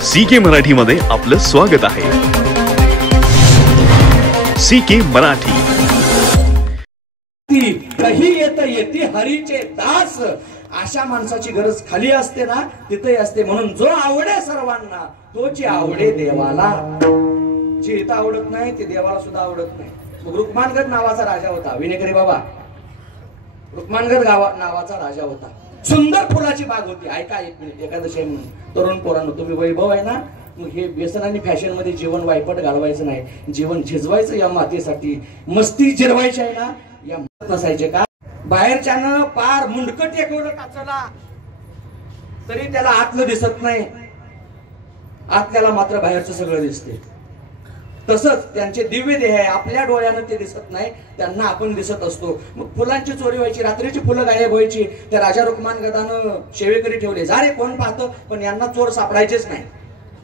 CK मराठीमध्ये आपलं स्वागत आहे. CK मराठी. कही येते हरीचे दास, अशा माणसाची गरज खाली असते ना, तिथे असते. म्हणून जो आवडे सर्वांना तोची आवडे देवाला. जी इथं आवडत नाही ते देवाला सुद्धा आवडत नाही. मग रुक्मानगड नावाचा राजा होता, विनेकरी बाबा. रुक्मानगड नावाचा राजा होता. सुंदर फुलाची बाग होती. ऐका एक मिनिट, एकादशी म्हणून तरुण पोरांनो, तुम्ही वैभव आहे ना, मग हे व्यसन आणि फॅशन मध्ये जीवन वायपट घालवायचं नाही. जीवन झिजवायचं या मातेसाठी. मस्ती जिरवायची आहे ना, या नसायचे का. बाहेरच्यानं पार मुंडकट एकवलं काचला तरी त्याला आतलं दिसत नाही, आतल्याला मात्र बाहेरचं सगळं दिसते. तसंच त्यांचे दिव्य देह आहे, आपल्या डोळ्यानं ते दिसत नाही, त्यांना आपण दिसत असतो. मग फुलांची चोरी व्हायची, रात्रीची फुलं गायब व्हायची. त्या राजा रुक्मानगडानं शेवेकरी ठेवले, जा रे कोण पाहतं, पण यांना चोर सापडायचेच नाही.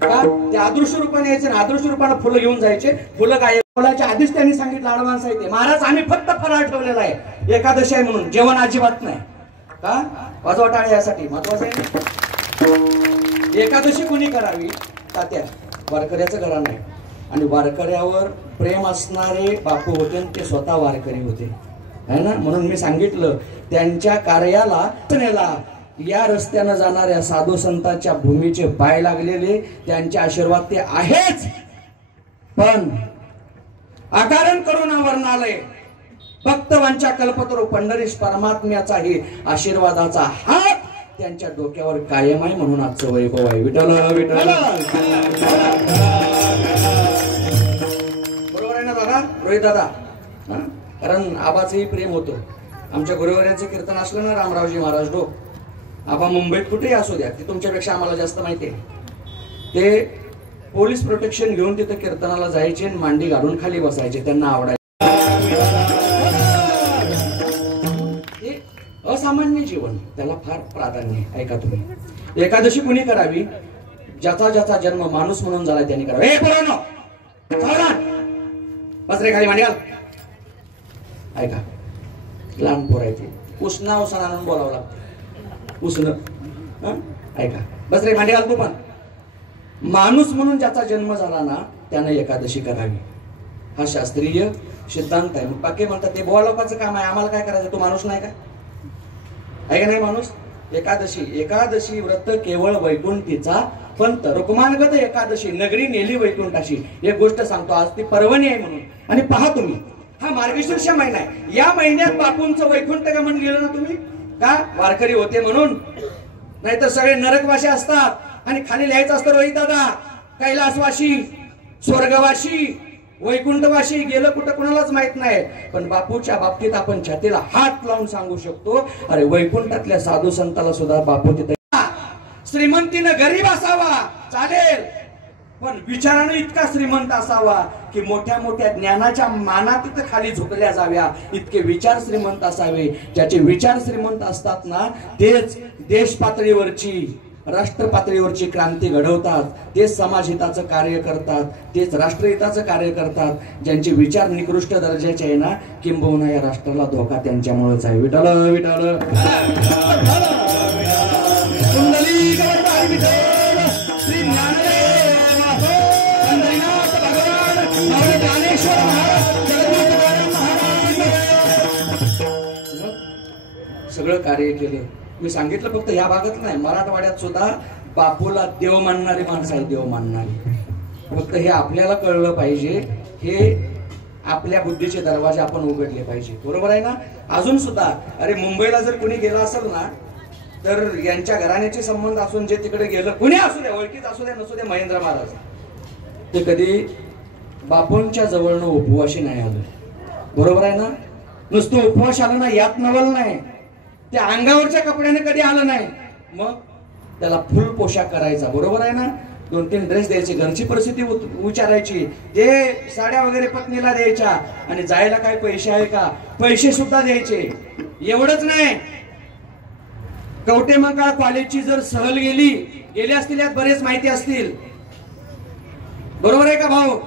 का ते अदृश्य रूपाने यायचे ना, अदृश्य रूपाने फुलं घेऊन जायचे. फुलं गायब फुलाच्या आधीच त्यांनी सांगितलं आडवान्स आहे ते, महाराज आम्ही फक्त फराळ ठेवलेला आहे, एकादशी आहे म्हणून, जेवण अजिबात नाही. का वाजवा टाळे, यासाठी महत्वाचं आहे. एकादशी कोणी करावी? तात्या वारकऱ्याचं घराणं नाही. आणि वारकऱ्यावर प्रेम असणारे बापू होते, ते स्वतः वारकरी होते, है ना. म्हणून मी सांगितलं, त्यांच्या कार्याला या रस्त्यानं जाणाऱ्या साधू संतांच्या भूमीचे पाय लागलेले, त्यांचे आशीर्वाद ते आहेच. पण अकारण करुणा वर्णालय भक्तवांच्या कल्पतरू पंढरीश परमात्म्याचाही आशीर्वादाचा हात त्यांच्या डोक्यावर कायम आहे. म्हणून आजचं वैभव आहे. विठ्ठल विठ्ठल. बरोबर आहे ना दादा, रोहित दादा. कारण आबाचंही प्रेम होतं. आमच्या गुरुवाऱ्यांचं कीर्तन असलं ना, रामरावजी महाराज डो, आबा मुंबईत कुठेही असू द्या, ते तुमच्यापेक्षा आम्हाला जास्त माहिती आहे. ते पोलीस प्रोटेक्शन घेऊन तिथे कीर्तनाला जायचे, मांडी घालून खाली बसायचे, त्यांना आवडायचे. असामान्य जीवन, त्याला फार प्राधान्य. ऐका तुम्ही, एकादशी कुणी करावी? ज्याचा ज्याचा जन्म माणूस म्हणून झाला त्यांनी करावी. हे पोरांनो, बस रे खाली, मांडी घाल. ऐका, लहान पोरायचे उसना उसना बोलावं लागतं, उसनं. ऐका, बस रे मांडी घाल. तू पण माणूस म्हणून ज्याचा जन्म झाला ना, त्यानं एकादशी करावी. हा शास्त्रीय सिद्धांत आहे. मग बाकी म्हणतात ते बोवा लोकांचं काम आहे, आम्हाला काय करायचं? तो माणूस नाही का? आहे का नाही माणूस? एकादशी व्रत केवळ वैकुंठीचा पंत. रुक्मानगड एकादशी नगरी नेली वैकुंठाशी. एक गोष्ट सांगतो, आज ती पर्वणी आहे म्हणून. आणि पहा तुम्ही, हा मार्गशीर्ष महिना आहे. या महिन्यात बापूंचं वैकुंठ गमन गेलं ना तुम्ही, का? वारकरी होते म्हणून. नाहीतर सगळे नरकवाशी असतात. आणि खाली लिहायचं असतं, रोहित दादा, कैलासवाशी, स्वर्गवाशी, वैकुंठवाशी गेलं कुठं कुणालाच माहित नाही. पण बापूच्या बाबतीत आपण छातीला हात लावून सांगू शकतो, अरे वैकुंठातल्या साधू संताला सुद्धा बापू तिथे. श्रीमंतीनं गरीब असावा चालेल, पण विचारानं इतका श्रीमंत असावा की मोठ्या मोठ्या ज्ञानाच्या माना तिथं खाली झुकल्या जाव्या, इतके विचार श्रीमंत असावे. ज्याचे विचार श्रीमंत असतात ना, तेच देश पातळीवरची, राष्ट्र पातळीवरची क्रांती घडवतात, तेच समाजहिताचं कार्य करतात, तेच राष्ट्रहिताचं कार्य करतात. ज्यांचे विचार निकृष्ट दर्जाचे आहे ना, किंबहुना या राष्ट्राला धोका त्यांच्यामुळेच आहे. विठ्ठल विठ्ठल. सगळं कार्य केले. मी सांगितलं फक्त या भागात नाही, मराठवाड्यात सुद्धा बापूला देव मानणारी माणसं आहे, देव मानणारी. फक्त हे आपल्याला कळलं पाहिजे, हे आपल्या बुद्धीचे दरवाजे आपण उघडले पाहिजे. बरोबर आहे ना. अजून सुद्धा अरे मुंबईला जर कोणी गेला असेल ना, तर यांच्या घराण्याचे संबंध असून जे तिकडे गेलं, कुणी असू द्या, ओळखीच असू द्या नसू द्या, महेंद्र महाराज, ते कधी बापूंच्या जवळनं उपवाशी नाही आलं. बरोबर आहे ना. नुसतं उपवास आलं ना, यात नवल नाही, त्या अंगावरच्या कपड्याने कधी आलं नाही. मग त्याला फुल पोशाख करायचा. बरोबर आहे ना. 2-3 ड्रेस द्यायचे, घरची परिस्थिती विचारायची, ते साड्या वगैरे पत्नीला द्यायच्या, आणि जायला काय पैसे आहे का, पैसे सुद्धा द्यायचे. एवढंच नाही, कवटेमंकाळ कॉलेजची जर सहल गेली असतील, यात बरेच माहिती असतील. बरोबर आहे का भाऊ?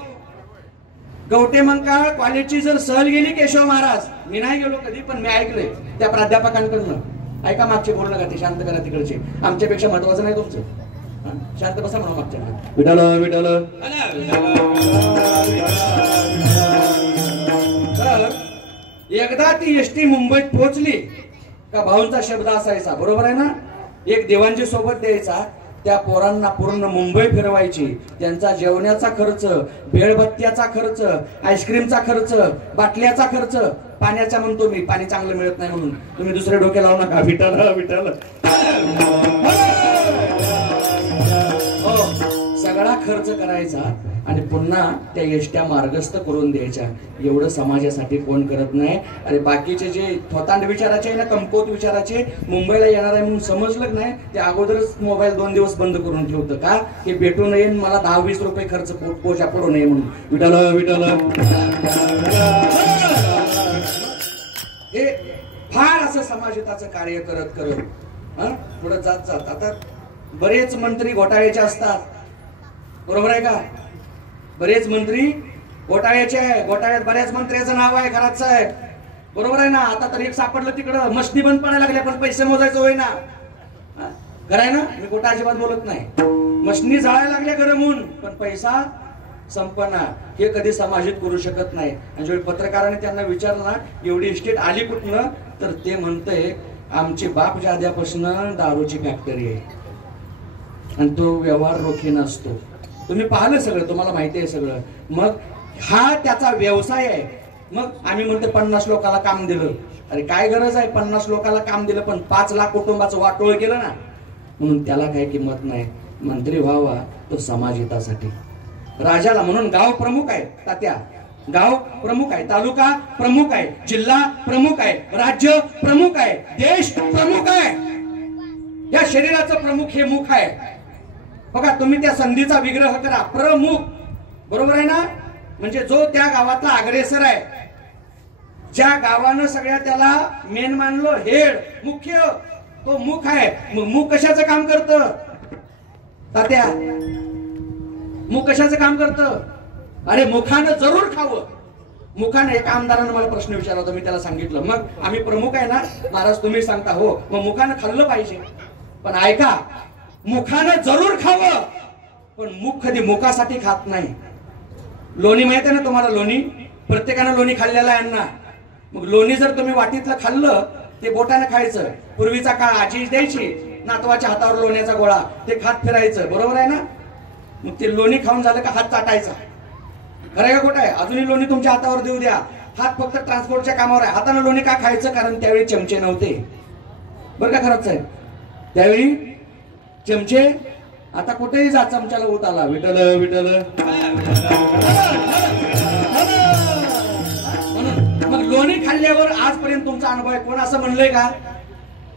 कवटेमंकाळ कॉलेजची जर सहल गेली, केशव महाराज, मी नाही गेलो कधी, पण मी ऐकलंय त्या प्राध्यापकांकडनं. ऐका, मागचे बोलणं का ते शांत करा, तिकडचे आमच्यापेक्षा महत्वाचं नाही तुमचं. शांत बसा म्हणून मागच्या विठाल विठाल. तर एकदा ती एसटी मुंबईत पोहोचली का भाऊंचा शब्द असायचा, बरोबर आहे ना, एक देवांजी सोबत द्यायचा, त्या पोरांना पूर्ण मुंबई फिरवायची, त्यांचा जेवणाचा खर्च, भेळभत्त्याचा खर्च, आईस्क्रीमचा खर्च, बाटल्याचा खर्च, पाण्याचा म्हणतो मी, पाणी चांगलं मिळत नाही म्हणून तुम्ही दुसरे डोके लावू नका. विठाल विठाल. हो, सगळा खर्च करायचा आणि पुन्हा त्या एसट्या मार्गस्थ करून द्यायच्या. एवढं समाजासाठी कोण करत नाही. अरे बाकीचे जे थोतांड विचाराचे ना, कमकोत विचाराचे, मुंबईला येणार आहे म्हणून समजलं नाही, ते अगोदरच मोबाईल 2 दिवस बंद करून ठेवतं का, हे भेटू नये, मला 10-20 रुपये खर्च पोषा पडू नये म्हणून. विठाल विठाल. हे फार असं समाजहिताचं कार्य करत करत पुढे जात जात आता बरेच मंत्री घोटाळ्याचे असतात, बरोबर आहे का, बरेच मंत्री घोटाळ्याचे आहे, घोटाळ्यात बऱ्याच मंत्र्याचं नाव आहे घरात साहेब, बरोबर आहे ना. आता तर एक सापडलं तिकडं, मशनी बंद पडायला लागल्या पण पैसे मोजायचं होय ना, खरं आहे ना, मी खोटा अजिबात बोलत नाही. मशनी जाळायला लागल्या गरमून पण पैसा संपना, हे कधी समाजित करू शकत नाही. आणि ज्यावेळी पत्रकाराने त्यांना विचारलं ना एवढी इस्टेट आली कुठनं, तर ते म्हणतंय आमची बाप जाद्यापासून दारूची फॅक्टरी आहे आणि तो व्यवहार रोखी नसतो. तुम्ही पाहिलं सगळं, तुम्हाला माहिती आहे सगळं. मग हा त्याचा व्यवसाय आहे. मग आम्ही म्हणतो 50 लोकांना काम दिलं. अरे काय गरज आहे 50 लोकांना काम दिलं पण 5 लाख कुटुंबाचं वाटोळ केलं ना, म्हणून त्याला काही किंमत नाही. मंत्री व्हावा तो समाजहितासाठी. राजाला म्हणून गाव प्रमुख आहे तात्या, गाव प्रमुख आहे, तालुका प्रमुख आहे, जिल्हा प्रमुख आहे, राज्य प्रमुख आहे, देश प्रमुख आहे. या शरीराचं प्रमुख हे मुख आहे. बघा तुम्ही त्या संधीचा विग्रह करा, प्रमुख, बरोबर आहे ना, म्हणजे जो त्या गावातला अग्रेसर आहे, ज्या गावानं सगळ्या त्याला मेन मानलं, हेड, मुख्य, तो मुख आहे. मग मुख कशाचं काम करतं तात्या, मुख कशाचं काम करतं? अरे मुखानं जरूर खावं. मुखानं, एका आमदारानं मला प्रश्न विचारला होता, मी त्याला सांगितलं मग आम्ही प्रमुख आहे ना महाराज, तुम्ही सांगता हो, मग मुखानं खाल्लं पाहिजे. पण ऐका, मुखानं जरूर खावं पण मुख कधी मुखासाठी खात नाही. लोणी माहित आहे ना तुम्हाला, लोणी प्रत्येकानं लोणी खाल्लेला आहे ना. मग लोणी जर तुम्ही वाटीतलं खाल्लं ते बोटानं खायचं. पूर्वीचा काळ आजी द्यायची नातवाच्या हातावर लोण्याचा गोळा, ते खात फिरायचं, बरोबर आहे ना. मग ते लोणी खाऊन झालं का हात चाटायचा. खरं का खोटं आहे? अजूनही लोणी तुमच्या हातावर देऊ द्या, हात फक्त ट्रान्सपोर्टच्या कामावर आहे. हाताने लोणी का खायचं? कारण त्यावेळी चमचे नव्हते, बरं का खरंच आहे, त्यावेळी चमचे. आता कुठेही जा चमच्याला होत आला. विठल विठल. म्हणून मग लोणी खाल्ल्यावर आजपर्यंत तुमचा अनुभव आहे, कोण असं म्हणलंय का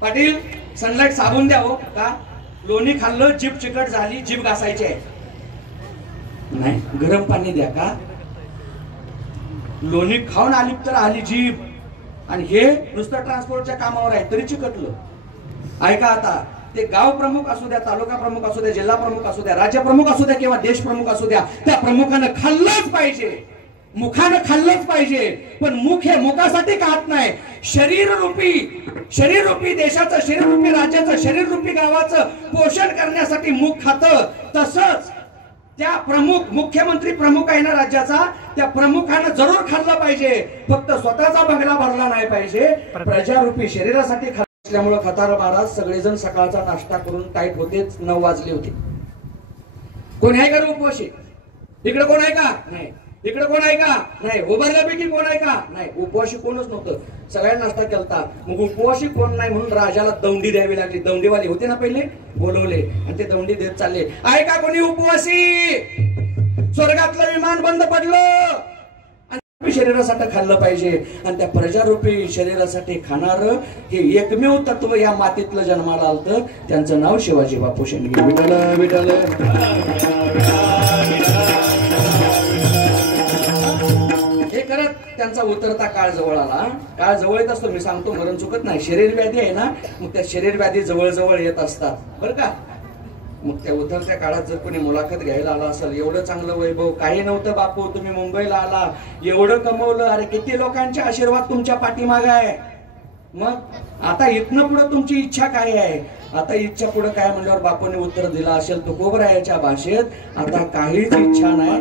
पाटील सनलाईट साबून द्यावं का, लोणी खाल्लं जीभ चिकट झाली जीभ घासायची आहे, नाही गरम पाणी द्या का, लोणी खाऊन आली तर आली जीभ, आणि हे नुसतं ट्रान्सपोर्टच्या कामावर आहे तरी चिकटलं. ऐका आता, ते गाव प्रमुख असू द्या, तालुका प्रमुख असू द्या, जिल्हा प्रमुख असू द्या, राज्य प्रमुख असू द्या किंवा देश प्रमुख असू द्या, त्या प्रमुखानं खाल्लंच पाहिजे, मुखानं खाल्लंच पाहिजे. पण मुख हे मुखासाठी खात नाही, शरीररूपी देशाचं, शरीररूपी राज्याचं, शरीररूपी गावाचं पोषण करण्यासाठी मुख खातं. तसंच त्या प्रमुख, मुख्यमंत्री प्रमुख आहे ना राज्याचा, त्या प्रमुखानं जरूर खाल्लं पाहिजे. फक्त स्वतःचा बंगला भरला नाही पाहिजे, प्रजारूपी शरीरासाठी खाल्लं. असल्यामुळे खतार महाराज सगळेजण सकाळचा नाश्ता करून टाईट होतेच, 9 वाजले होते. कोण आहे का उपवाशी? इकडे कोण आहे का? नाही. इकडे कोण आहे का? नाही. उभारल्यापैकी कोण आहे का? नाही. उपवाशी कोणच नव्हतं, सगळ्यांना नाश्ता केलता. मग उपवाशी कोण नाही म्हणून राजाला दौंडी द्यावी लागली. दौंडीवाले होते ना पहिले, बोलवले आणि ते दौंडी देत चालले. आहे का कोणी उपवासी? स्वर्गातलं विमान बंद पडलं. शरीरासाठी खाल्लं पाहिजे, आणि त्या प्रजारूपी शरीरासाठी खाणार हे एकमेव तत्व या मातीतलं जन्माला आलतं. त्यांचं नाव शिवाजी बापू शेंडगे. विठ्ठल विठ्ठल. हे करत त्यांचा उतरता काळ जवळ आला. काळ जवळ येत असतो, मी सांगतो मरण चुकत नाही. शरीर व्याधी आहे ना, मग त्या शरीर व्याधी जवळ जवळ येत असतात, बरं का. मग त्या उतरत्या काळात जर कोणी मुलाखत घ्यायला आला असेल, एवढं चांगलं वैभव, काही नव्हतं बापू, तुम्ही मुंबईला आला, एवढं कमवलं, अरे किती लोकांचे आशीर्वाद तुमच्या पाठीमागे आहे, मग आता इथनं पुढे तुमची इच्छा काय आहे? आता इच्छा पुढे काय म्हणल्यावर बापूने उत्तर दिलं असेल तुकोबरायाच्या भाषेत, आता काहीच इच्छा नाही.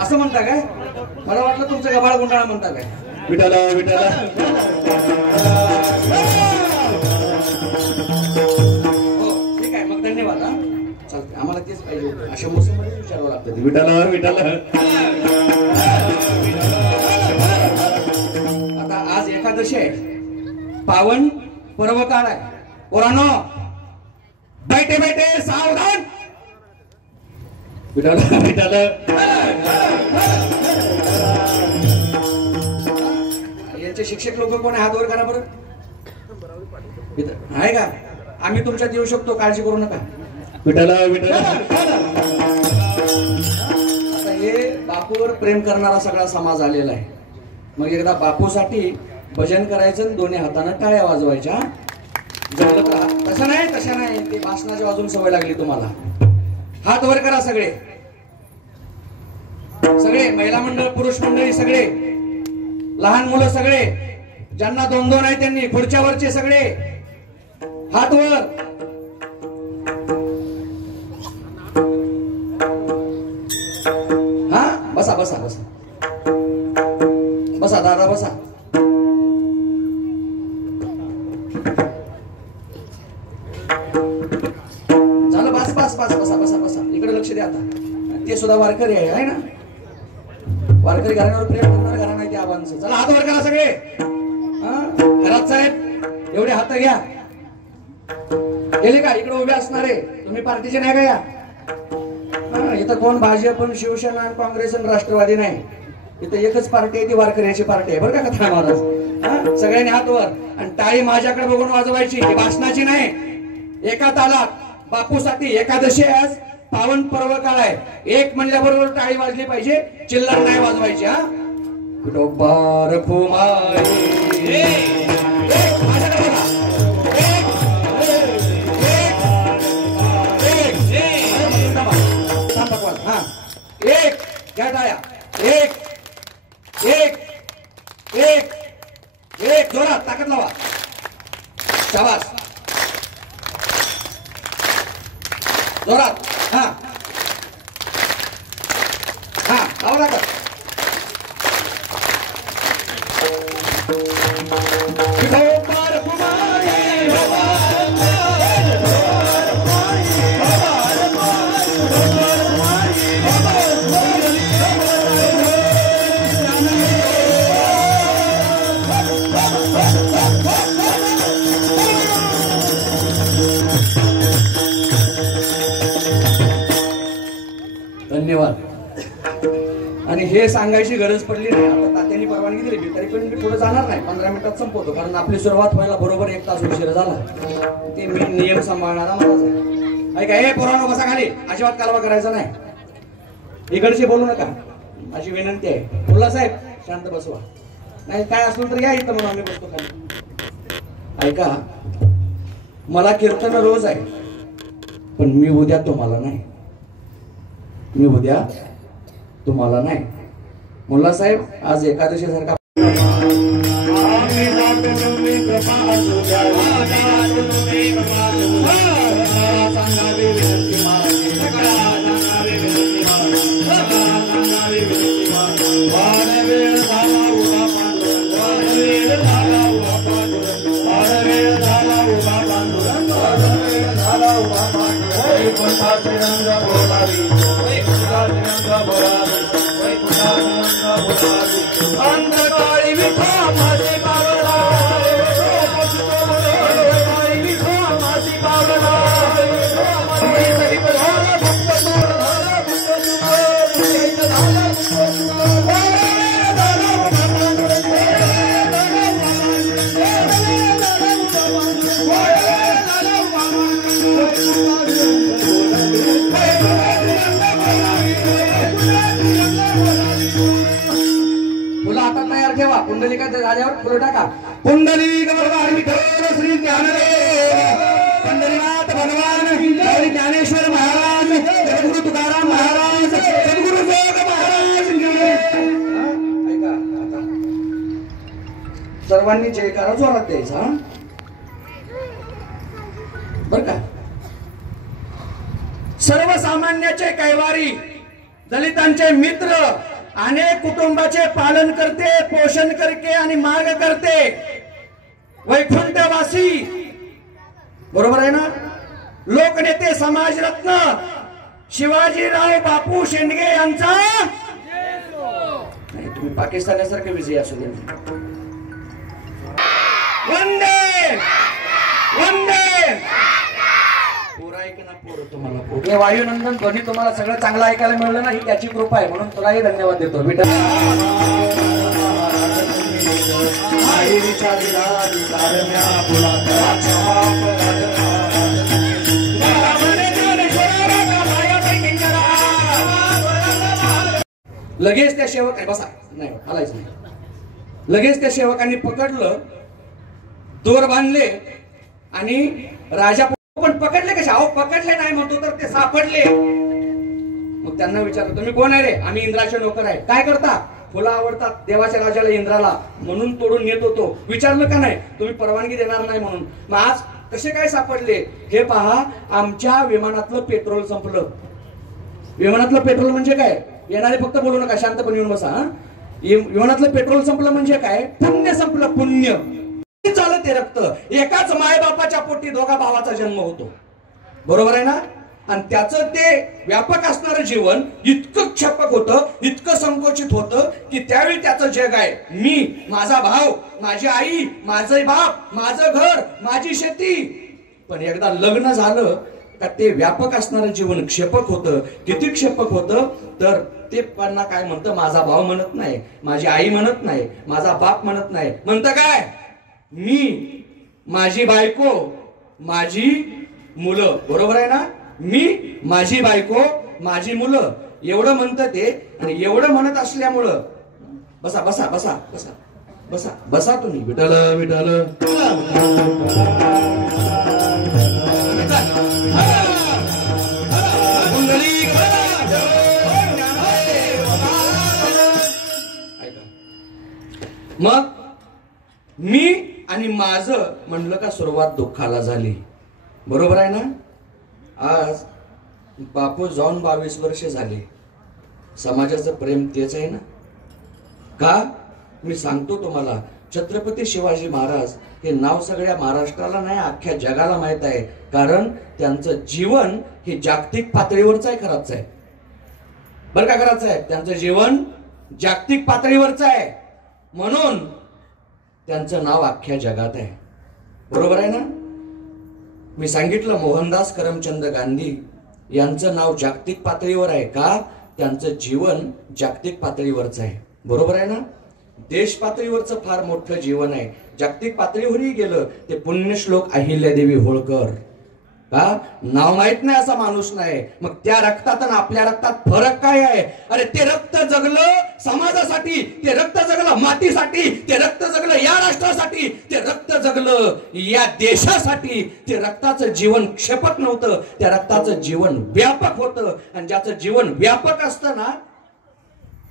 असं म्हणता काय? मला वाटलं तुमचं गबाळ गुंडाळा म्हणता काय? विठाला विठाला. हो ठीक आहे मग धन्यवाद. हा चालतंय आम्हाला तेच पाहिजे अशा मोसममध्येच विचारावं लागतं. विठाला विठाला. आता आज एकादशी आहे, पावन पर्व काळ आहे. पोरांनो बैठे बैठे सावधान. विठाला विठाला. यांचे शिक्षक लोक कोण आहे? हात वर करा बरं. आहे का? आम्ही तुमच्यात येऊ शकतो, काळजी करू नका. विठाला विठाला. आता हे बापूवर प्रेम करणारा सगळा समाज आलेला आहे. मग एकदा बापूसाठी भजन करायचं आणि दोन्ही हातानं टाळ्या वाजवायच्या. जमलं का? तसं नाही तसं नाही, ते भाषणाच्या वाजून सवय लागली तुम्हाला. हात वर करा सगळे सगळे, महिला मंडळ पुरुष मंडळी सगळे, लहान मुलं सगळे, ज्यांना दोन दोन आहे त्यांनी, खुर्च्या वरचे सगळे हात वर. हा बसा बसा बसा बसा दादा बसा. झालं बस बस बस बसा बसा बसा. इकडे लक्ष द्या. आता ते सुद्धा वारकरी आहे ना. वारकरी घराण्यावर प्रेम करणार घराणा आहे ते आबांचं. चला हात वर करा सगळे. घरात साहेब एवढे हात घ्या. गेले का? इकडे उभे असणारे तुम्ही पार्टीचे नाही का? या इथं कोण भाजप पण शिवसेना आणि काँग्रेस आणि राष्ट्रवादी नाही. इथं एकच पार्टी आहे, ती वारकऱ्याची पार्टी आहे बरं का कथा महाराज. सगळ्यांनी हात वर आणि टाळी माझ्याकडे बघून वाजवायची, भाषणाची नाही. एका तालात बापूसाठी एकादशी आज पावन पर्व काळ आहे. एक म्हणल्याबरोबर टाळी वाजली पाहिजे, चिल्लर नाही वाजवायची. हा डोबार फुमाई एक घ्या टाळ्या. एक एक एक एक जोरात ताकद लावा. शाबास जोरात. हा हा लावा लागत. धन्यवाद. आणि हे सांगायची गरज पडली नाही. आता त्यांनी परवानगी दिली तरी पण मी पुढे जाणार नाही, 15 मिनिटात संपवतो, कारण आपली सुरुवात व्हायला बरोबर 1 तास उशीर झाला. ते मी नियम सांभाळणारा मला ऐका. हे पोरांनो बसा खाली, अजिबात कालवा करायचा नाही. इकडचे बोलू नका, माझी विनंती आहे. मुल्ला साहेब शांत बसवा, नाही काय असलं तर या इथं म्हणून आम्ही बसतो खाली. ऐका, मला कीर्तन रोज आहे, पण मी उद्या तुम्हाला नाही, मी उद्या तुम्हाला नाही. मुल्ला साहेब आज एकादशी सारखा झाल्यावर फुलं टाका. पुंडलिक भगवान विठ्ठल श्री ज्ञानदेव पंढरीनाथ भगवान श्री ज्ञानेश्वर महाराज, सद्गुरु तुकाराम महाराज, सद्गुरु जोग महाराज. ऐका आता सर्वांनी जयकारा जोरात द्यायचा बर का. सर्वसामान्याचे कैवारी, दलितांचे मित्र, अनेक कुटुंबाचे पालन करते, पोषण करते आणि मार्ग करते, वैकुंठवासी बरोबर आहे ना. लोकनेते, समाजरत्न शिवाजीराव बापू शेंडगे यांचा नाही, तुम्ही पाकिस्तानासारखे विजय असू दे. वंदे वंदे. पोर ऐक ना, पोर तुम्हाला हे वायुनंदन ध्वनी तुम्हाला सगळं चांगलं ऐकायला मिळलं ना, ही त्याची कृपा आहे, म्हणून तुलाही धन्यवाद देतो. विठ्ठल लगेच त्या सेवक बसा नाही हलायचं नाही. लगेच त्या सेवकांनी पकडलं, दोर बांधले आणि राजा पण पकडले कशा. अहो पकडले नाही म्हणतो तर ते सापडले. मग त्यांना विचारलं तुम्ही कोण आहे रे. आम्ही इंद्राचे नोकर आहे. काय करता. फुलं आवडतात देवाच्या राजाला इंद्राला, म्हणून तोडून नेत होतो. विचारलं का नाही तुम्ही परवानगी देणार नाही म्हणून. मग आज कसे काय सापडले हे पहा. आमच्या विमानातलं पेट्रोल संपलं. विमानातलं पेट्रोल म्हणजे काय, येणारे फक्त बोलू नका, शांतपणे येऊन बसा. विमानातलं पेट्रोल संपलं म्हणजे काय, पुण्य संपलं. पुण्य चालत ते रक्त. एकाच मायबापाच्या पोटी दोघा भावाचा जन्म होतो, बरोबर आहे ना. आणि त्याचं ते व्यापक असणारं जीवन इतकं क्षपक होतं, इतकं संकोचित होतं की त्यावेळी त्याचं जग आहे मी, माझा भाव, माझी आई, माझे बाप, माझं घर, माझी शेती. पण एकदा लग्न झालं का ते व्यापक असणारं जीवन क्षेपक होतं. किती क्षेपक होतं तर ते त्यांना काय म्हणतं, माझा भाव म्हणत नाही, माझी आई म्हणत नाही, माझा बाप म्हणत नाही. म्हणतं काय, मी, माझी बायको, माझी मुलं. बरोबर आहे ना. मी, माझी बायको, माझी मुलं एवढं म्हणतं ते. आणि एवढं म्हणत असल्यामुळं बसा बसा बसा बसा बसा बसा तुम्ही. विठ्ठल विठ्ठल मग मी आणि माझं म्हणलं का सुरुवात दुःखाला झाली, बरोबर आहे ना. आज बापू जाऊन 22 वर्ष झाली. समाजाचं प्रेम तेच आहे ना. का मी सांगतो तुम्हाला, छत्रपती शिवाजी महाराज हे नाव सगळ्या महाराष्ट्राला नाही अख्ख्या जगाला माहित आहे. कारण त्यांचं जीवन हे जागतिक पातळीवरच आहे. खरंच आहे बरं का, खरंच आहे. त्यांचं जीवन जागतिक पातळीवरच आहे, म्हणून त्यांचं नाव अख्ख्या जगात आहे, बरोबर आहे ना. मी सांगितलं मोहनदास करमचंद गांधी यांचं नाव जागतिक पातळीवर आहे. का, त्यांचं जीवन जागतिक पातळीवरच आहे, बरोबर आहे ना. देश पातळीवरचं फार मोठं जीवन आहे. जागतिक पातळीवरही गेलं ते पुण्यश्लोक अहिल्यादेवी होळकर. का नाव माहित नाही असा माणूस नाही. मग त्या रक्तात आणि आपल्या रक्तात फरक काय आहे? अरे ते रक्त जगलं समाजासाठी, ते रक्त जगलं मातीसाठी, ते रक्त जगलं या राष्ट्रासाठी, ते रक्त जगलं या देशासाठी. ते रक्ताचं जीवन क्षेपक नव्हतं, त्या रक्ताचं जीवन व्यापक होतं. आणि ज्याचं जीवन व्यापक असतं ना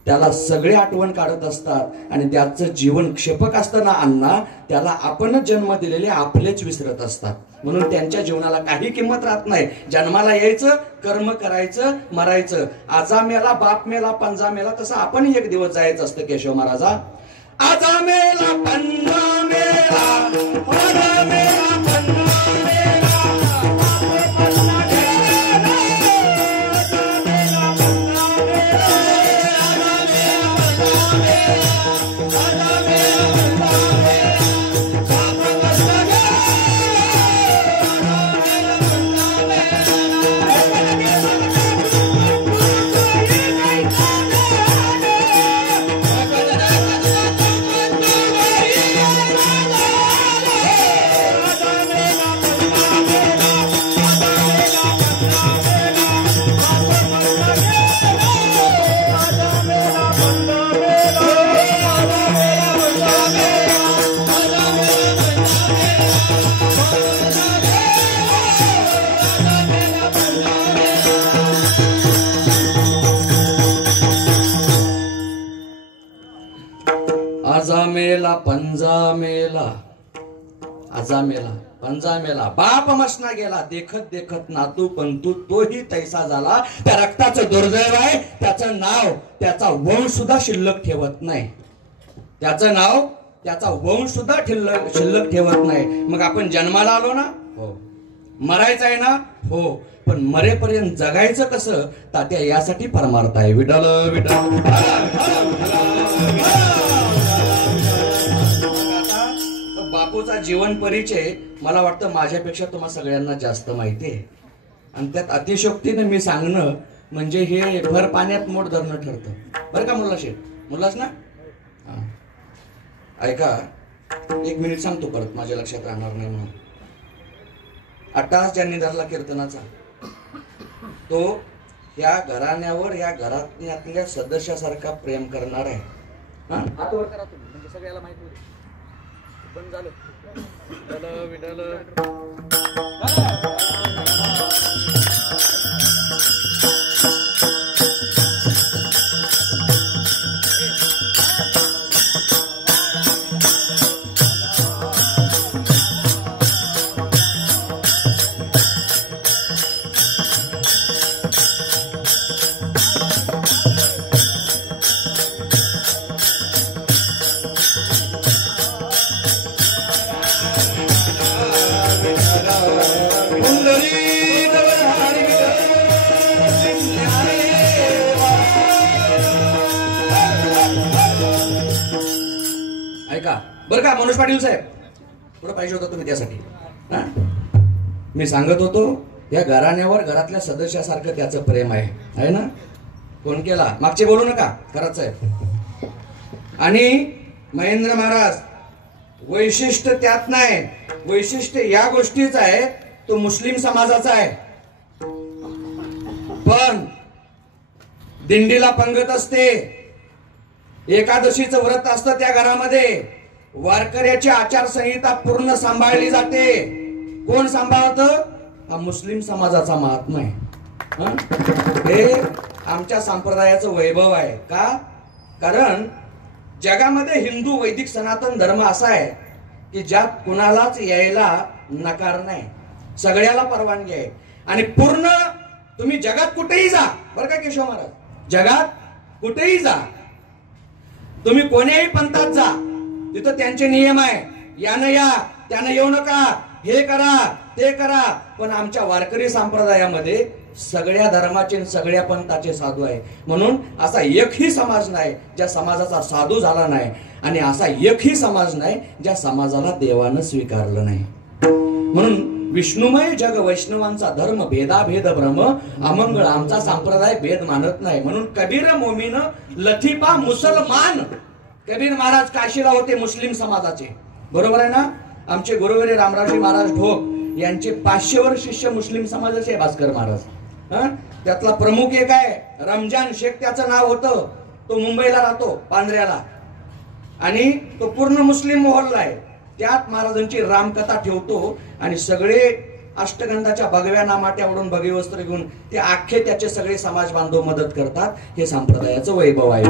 त्याला सगळे आठवण काढत असतात. आणि त्याचं जीवन क्षेपक असतं ना अण्णा, त्याला आपणच जन्म दिलेले आपलेच विसरत असतात. म्हणून त्यांच्या जीवनाला काही किंमत राहत नाही. जन्माला यायचं, कर्म करायचं, मरायचं. आजा मेला बाप मेला पंजा मेला, तसं आपणही एक दिवस जायचं असतं. केशव महाराजा आजा मेला पंजा मेला, आजा मेला पंजा मेला, आजा मेला पंजा मेला, आजा मेला पंजा मेला, बाप मसना गेला, देखत देखत नातू पंतू तोही तैसा झाला. त्या रक्ताचं दुर्दैव आहे, त्याचं नाव त्याचा वंश सुद्धा शिल्लक ठेवत नाही. त्याचं नाव त्याचा वंश सुद्धा शिल्लक ठेवत नाही. मग आपण जन्माला आलो ना, हो. मरायचं आहे ना, हो. पण मरेपर्यंत जगायचं कसं तात्या यासाठी परमार्थ आहे. विठ्ठल विठ्ठल बापूचा जीवन परिचय मला वाटतं माझ्यापेक्षा तुम्हा सगळ्यांना जास्त माहिती आहे. आणि त्यात अतिशयोक्तीने मी सांगणं म्हणजे हे भर पाण्यात मोठ धरणं ठरतं. बरं का मुलाशे, मुलाच ना, ऐका 1 मिनिट सांगतो परत, माझ्या लक्षात राहणार नाही म्हणून. अट्टास ज्यांनी धरला कीर्तनाचा तो या घराण्यावर, या घरातल्या सदस्यासारखा प्रेम करणार आहे. हात वर करा तुम्ही, म्हणजे सगळ्याला माहिती होईल. बंद झालं. बरं का मनोज पाटील साहेब, थोडं पाहिजे होतं तुम्ही त्यासाठी. मी सांगत होतो या घराण्यावर, घरातल्या सदस्यासारखं त्याचं प्रेम आहे ना. फोन केला, मागचे बोलू नका, खरंच आहे. आणि महेंद्र महाराज वैशिष्ट्य त्यात नाही, वैशिष्ट्य या गोष्टीच आहे, तो मुस्लिम समाजाचा आहे. पण दिंडीला पंगत असते, एकादशीचं व्रत असतं त्या घरामध्ये, वारकऱ्याची आचारसंहिता पूर्ण सांभाळली जाते. कोण सांभाळतं? हा मुस्लिम समाजाचा महात्मा आहे. हे आमच्या संप्रदायाचं वैभव आहे. का? कारण जगामध्ये हिंदू वैदिक सनातन धर्म असा आहे की ज्यात कुणालाच यायला नकार नाही, सगळ्याला परवानगी आहे. आणि पूर्ण तुम्ही जगात कुठेही जा, बरं का केशव महाराज, जगात कुठेही जा, तुम्ही कोण्याही पंथात जा, तिथं त्यांचे नियम आहे. यानं या, त्यानं येऊ नका, हे करा ते करा. पण आमच्या वारकरी संप्रदायामध्ये सगळ्या धर्माचे, सगळ्या पंथाचे साधू आहे. म्हणून असा एकही समाज नाही ज्या समाजाचा साधू झाला नाही, आणि असा एकही समाज नाही ज्या समाजाला देवानं स्वीकारलं नाही. म्हणून विष्णुमय जग वैष्णवांचा धर्म, भेदाभेद भ्रम अमंगळ, आमचा संप्रदाय भेद मानत नाही. म्हणून कबीर मोमीन लथिपा मुसलमान, कबीर महाराज काशीला होते मुस्लिम समाजाचे, बरोबर आहे ना? आमचे गुरुवर्य रामरावजी महाराज ढोक यांचे 500 वर शिष्य मुस्लिम समाजाचे आहे, भास्कर महाराज. त्यातला प्रमुख एक आहे रमजान शेख, त्याचं नाव होतं. तो मुंबईला राहतो पांढऱ्याला, आणि तो पूर्ण मुस्लिम मोहल्ला आहे. त्यात महाराजांची रामकथा ठेवतो आणि सगळे अष्टगंधाच्या भगव्या नामाट्यावरून भगवे वस्त्र घेऊन ते अख्खे त्याचे सगळे समाज बांधव मदत करतात. हे संप्रदायाचं वैभव आहे.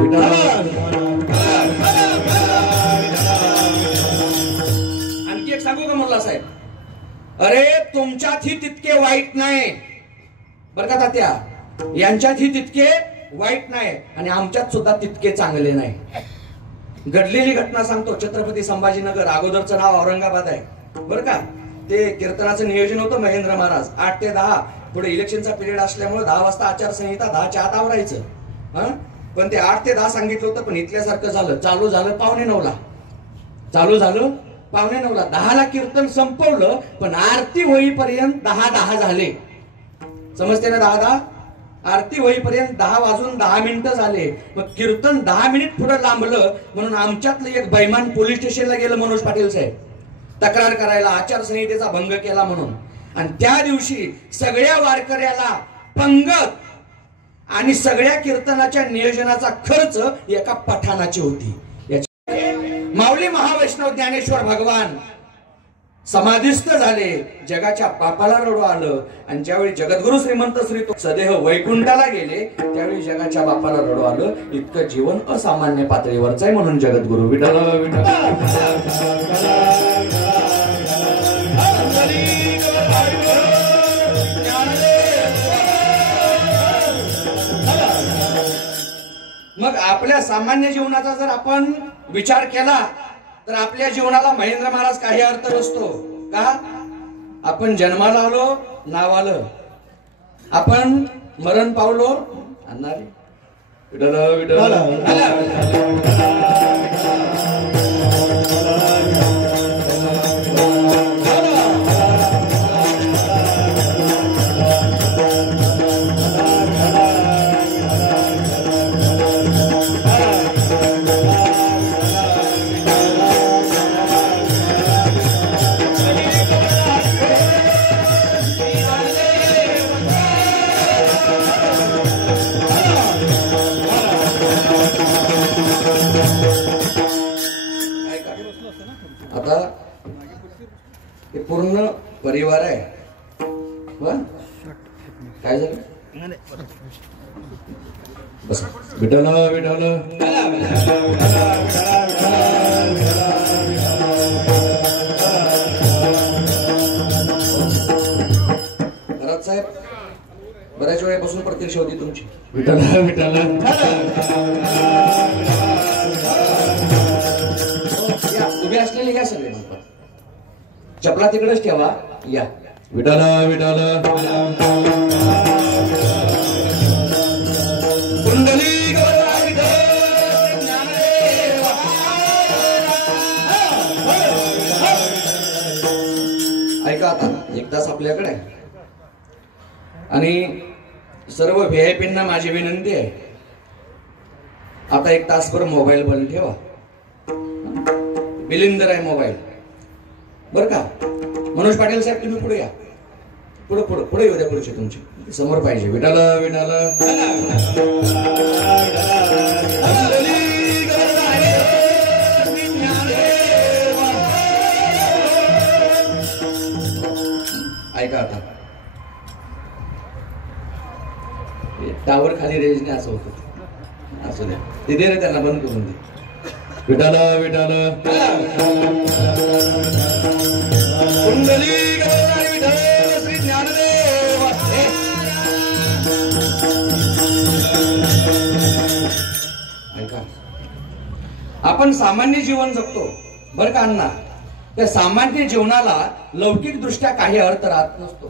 आणखी एक सांगू का मुल्ला साहेब? अरे तुमच्यातही तितके वाईट नाही बर का तात्या, यांच्यातही तितके वाईट नाही आणि आमच्यात सुद्धा तितके चांगले नाही. घडलेली घटना सांगतो. छत्रपती संभाजीनगर, अगोदरचं नाव औरंगाबाद आहे बरं का. ते कीर्तनाचं नियोजन होतं महेंद्र महाराज 8 ते 10. पुढे इलेक्शनचा पिरियड असल्यामुळे 10 वाजता आचारसंहिता, 10च्या आत आवरायचं. पण ते 8 ते 10 सांगितलं होतं, पण इथल्यासारखं झालं. चालू झालं 8:45ला, चालू झालं 8:45ला. 10ला कीर्तन संपवलं, पण आरती होईपर्यंत 10:10 झाले. समजते ना? 10:10 आरती होईपर्यंत 10 वाजून 10 मिनिटं झाले. मग कीर्तन 10 मिनिट पुढे लांबलं म्हणून आमच्यातलं एक बैमान पोलीस स्टेशनला गेलं, मनोज पाटील साहेब, तक्रार करायला, आचारसंहितेचा भंग केला म्हणून. आणि त्या दिवशी सगळ्या वारकऱ्याला पंगत आणि सगळ्या कीर्तनाच्या नियोजनाचा खर्च एका पठाणाची होती. माऊली महावैष्णव ज्ञानेश्वर भगवान समाधिस्थ झाले. जगाच्या बापाला रडू आलं. आणि ज्यावेळी जगद्गुरु श्रीमंत श्री सदेह वैकुंठाला गेले, त्यावेळी जगाच्या बापाला रडू आलं. इतकं जीवन असामान्य पातळीवरच आहे म्हणून जगद्गुरु विठ्ठल मग आपल्या सामान्य जीवनाचा जर आपण विचार केला तर आपल्या जीवनाला महेंद्र महाराज काही अर्थ नसतो का? आपण जन्माला आलो, नाव आलं. आपण मरण पावलो, आणणारे विठ्ठल विठ्ठल. आता हे पूर्ण परिवार आहे. काय झालं? बस विठ्ठल विठ्ठल. घरात साहेब बऱ्याच वेळापासून प्रतीक्षा होती तुमची. विठ्ठल विठ्ठल. उभे असलेले घ्या सगळे, चपला तिकडेच ठेवा. या विठ्ठल विठ्ठल. ऐका आता, एक तास आपल्याकडे आणि सर्व व्हीआयपींना माझी विनंती आहे, आता 1 तासभर मोबाईल बंद ठेवा. बिलिंदर आहे मोबाईल बर का. मनोज पाटील साहेब तुम्ही पुढे या, पुढे पुढे पुढे येऊ द्या. पुढचे तुमचे समोर पाहिजे. विठाल विठाल. ऐका आता, टावर खाली रेंजने असं होतं. असं द्या, ते दे रे त्यांना, बंद करून दे. विठाल विठाल. ऐका, आपण सामान्य जीवन जगतो बर का अण्णा. त्या सामान्य जीवनाला लौकिक दृष्ट्या काही अर्थ राहत नसतो,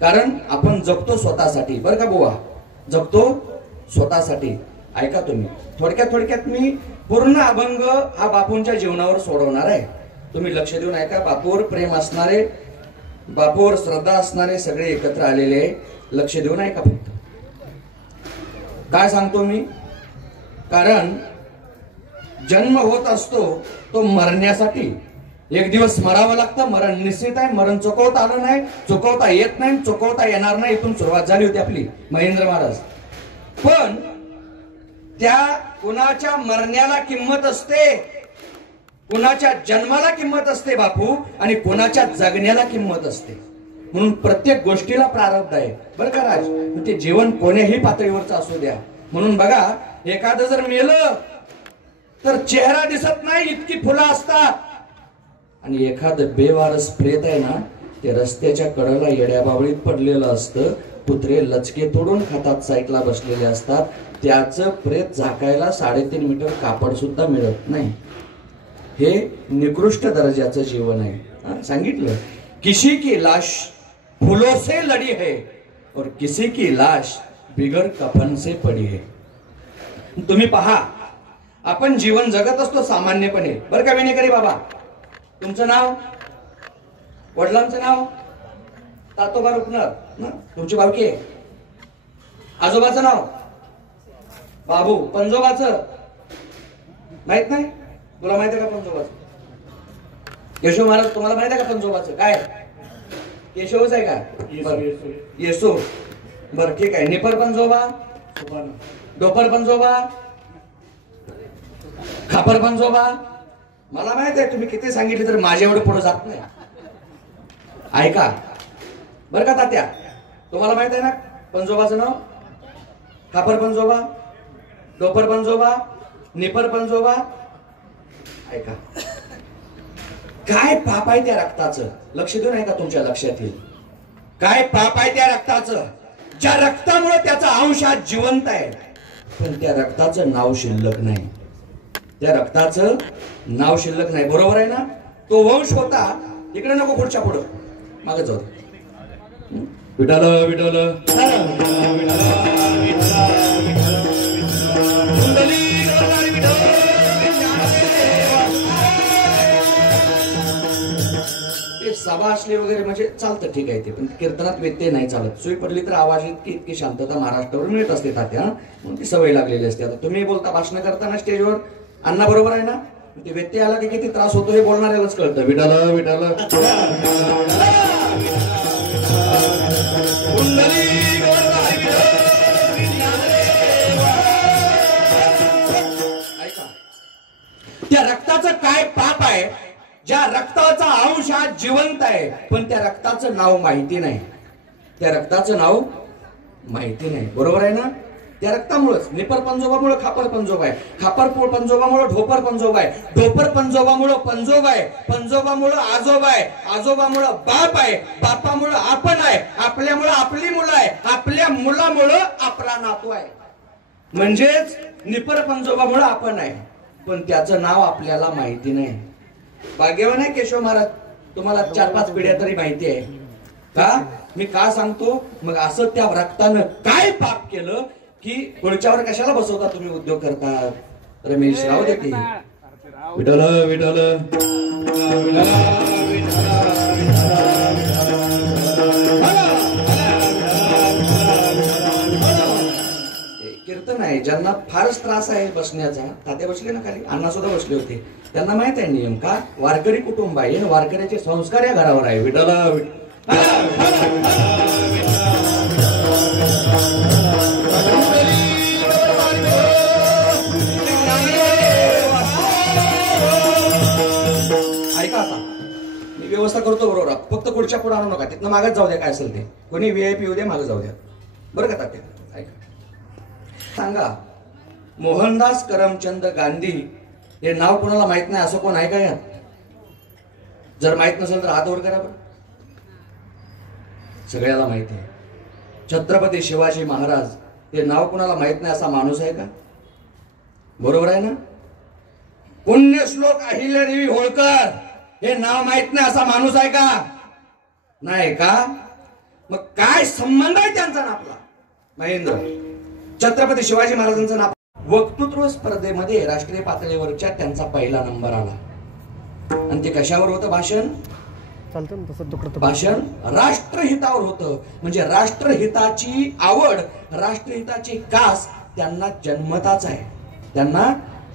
कारण आपण जगतो स्वतःसाठी बर का बुवा, जगतो स्वतःसाठी. ऐका तुम्ही, थोडक्यात मी पूर्ण अभंग हा बापूंच्या जीवनावर सोडवणार आहे. तुम्ही लक्ष देऊन ऐका. बापूवर प्रेम असणारे, बापूवर श्रद्धा असणारे सगळे एकत्र आलेले आहे. लक्ष देऊन ऐका फक्त. काय सांगतो मी, कारण जन्म होत असतो तो मरण्यासाठी. एक दिवस मरावं लागतं, मरण निश्चित आहे. मरण चुकवता आलं नाही, चुकवता येत नाही, चुकवता येणार नाही. इथून सुरुवात झाली होती आपली महेंद्र महाराज. पण त्या कुणाच्या मरण्याला किंमत असते, कुणाच्या जन्माला किंमत असते बापू, आणि कुणाच्या जगण्याला किंमत असते. म्हणून प्रत्येक गोष्टीला प्रारब्ध आहे बरं का राज. ते जीवन कोण्याही पातळीवरचं असू द्या. म्हणून बघा, एखादं जर मेलं तर चेहरा दिसत नाही, इतकी फुलं असतात. आणि एखादं बेवारस प्रेत आहे ना, ते रस्त्याच्या कडेला येड्या बावळीत पडलेलं असतं. कुत्रे लचके तोडून खातात, साईडला बसलेले असतात. त्याचं प्रेत झाकायला 3.5 मीटर कापड सुद्धा मिळत नाही. हे निकृष्ट दर्जाचं जीवन आहे. सांगितलं, किसी की लाश फूलों से लड़ी है और किसी की लाश बिगर कफन से पडी है. तुम्ही पहा, आपण जीवन जगत असतो सामान्यपणे बरं का विनेकरी बाबा. तुमचं नाव, वडिलांचं नाव तातोबा रुपनर ना, तुमची बावकी आहे. आजोबाचं नाव बाबू. पंजोबाचं माहित नाही? तुला माहित आहे का पंजोबाचं? केशव महाराज, तुम्हाला माहित आहे का पंजोबाचं काय? केशवच आहे का? येसू. बर ठीक आहे. निपर पंजोबा, डोपर पंजोबा, खापर पंजोबा. मला माहित आहे तुम्ही किती सांगितले तर माझ्या एवढं पुढे जात नाही. ऐका बर का तात्या, तुम्हाला माहित आहे ना पंजोबाचं नाव? खापर पंजोबा, डोपर पंजोबा, निपर पंजोबा. ऐका, काय पाप आहे त्या रक्ताचं, लक्ष देऊन ऐका, तुमच्या लक्षात येईल. काय पाप आहे त्या रक्ताचं, ज्या रक्तामुळे त्याचा अंश आज जिवंत आहे, पण त्या रक्ताचं नाव शिल्लक नाही. त्या रक्ताचं नाव शिल्लक नाही. बरोबर आहे ना? तो वंश होता. इकडे नको, पुढच्या पुढं मागे जाऊ. विठाल विठाल सभा असली वगैरे म्हणजे चालतं, ठीक आहे ते, पण कीर्तनात व्यत्यय नाही चालत. सुई पडली तर आवाज इतकी शांतता महाराष्ट्रावर मिळत असते तात्या, म्हणून ती सवय लागलेली असते. आता तुम्ही बोलता, भाषण करताना स्टेजवर, अण्णा बरोबर आहे ना, ते व्यत्यय आला की किती त्रास होतो हे बोलणाऱ्यालाच कळतं. विठाल विठाल ऐका, त्या रक्ताचं काय पाप आहे, ज्या रक्ताचा अंश आज जिवंत आहे, पण त्या रक्ताचं नाव माहिती नाही. त्या रक्ताचं नाव माहिती नाही. बरोबर आहे ना? त्या रक्तामुळेच निपर पंजोबामुळे खापर पंजोबा आहे, खापर पंजोबामुळे ढोपर पंजोबा आहे, ढोपर पंजोबामुळे पंजोबा आहे, पंजोबामुळे आजोबा आहे, आजोबामुळे बाप आहे, बापामुळे आपण आहे, आपल्यामुळे आपली मुलं आहे, आपल्या मुलामुळे आपला नातू आहे. म्हणजेच निपर पंजोबामुळे आपण आहे, पण त्याचं नाव आपल्याला माहिती नाही. भाग्यवान आहे केशव महाराज, तुम्हाला 4-5 पिढ्या तरी माहिती आहे का? मी का सांगतो मग, असं त्या रक्तानं काय पाप केलं की पुढच्यावर कशाला बसवता तुम्ही, उद्योग करता. रमेश राव देते. विठाल विठाल कीर्तन आहे, ज्यांना फारच त्रास आहे बसण्याचा, तात्या बसले ना खाली, अण्णा सुद्धा बसले होते, त्यांना माहित आहे नियम का. वारकरी कुटुंब आहे, वारकऱ्याचे संस्कार या घरावर आहे. विठाल ऐका, आता मी व्यवस्था करतो बरोबर, फक्त पुढच्या पुढे आणू नका, तिथनं मागच जाऊ द्या. काय असेल ते, कोणी VIP येऊ द्या, मागे जाऊ द्या. बरं का तात्या? ऐका, सांगा, मोहनदास करमचंद गांधी हे नाव कोणाला माहित नाही असं कोण आहे का यात? जर माहित नसेल तर हात वर करा बरं. सगळ्याला माहिती आहे. छत्रपती शिवाजी महाराज हे नाव कोणाला माहित नाही असा माणूस आहे का? बरोबर आहे ना? पुण्यश्लोक अहिल्यादेवी होळकर हे नाव माहित नाही असा माणूस आहे का? नाही का? मग काय संबंध आहे त्यांचा ना आपला? महेंद्र, छत्रपती शिवाजी महाराजांचं नाव वक्तृत्व स्पर्धेमध्ये राष्ट्रीय पातळीवरच्या त्यांचा पहिला नंबर आला. आणि ते कशावर होतं भाषण? भाषण राष्ट्रहितावर होतं. म्हणजे राष्ट्रहिताची आवड, राष्ट्रहिताची कास त्यांना जन्मताच आहे. त्यांना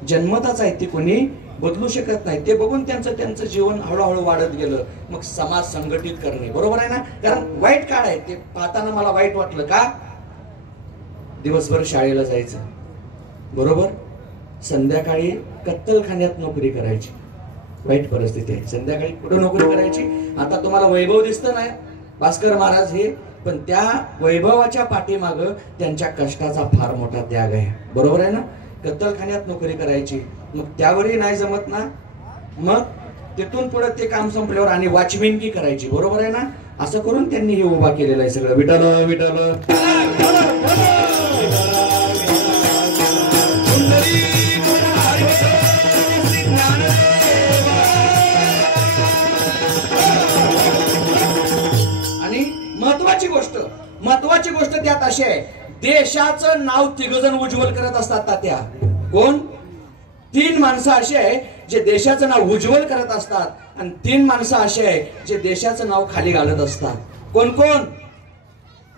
जन्मताच आहे, ते कोणी बदलू शकत नाही. ते बघून त्यांचं जीवन हळूहळू वाढत गेलं. मग समाज संघटित करणे, बरोबर आहे ना. कारण वाईट काळ आहे, ते पाहताना मला वाईट वाटलं. का? दिवसभर शाळेला जायचं, बरोबर, संध्याकाळी कत्तलखान्यात नोकरी करायची. वाईट परिस्थिती आहे. संध्याकाळी कुठं नोकरी करायची? आता तुम्हाला वैभव दिसतं नाही, भास्कर महाराज हे, पण त्या वैभवाच्या पाठीमाग त्यांच्या कष्टाचा फार मोठा त्याग आहे, बरोबर आहे ना. कत्तलखान्यात नोकरी करायची. मग त्यावरही नाही जमत ना, मग तिथून पुढे ते काम संपल्यावर आणि वॉचमॅनकी करायची, बरोबर आहे ना. असं करून त्यांनी हे उभा केलेलं आहे सगळं. विठ्ठल विठ्ठल. आणि महत्वाची गोष्ट त्यात अशी आहे, देशाचं नाव तिघजण उज्ज्वल करत असतात तात्या. कोण? 3 माणसं अशी आहे जे देशाचं नाव उज्ज्वल करत असतात, आणि 3 माणसं अशी आहे जे देशाचं नाव खाली घालत असतात. कोण कोण?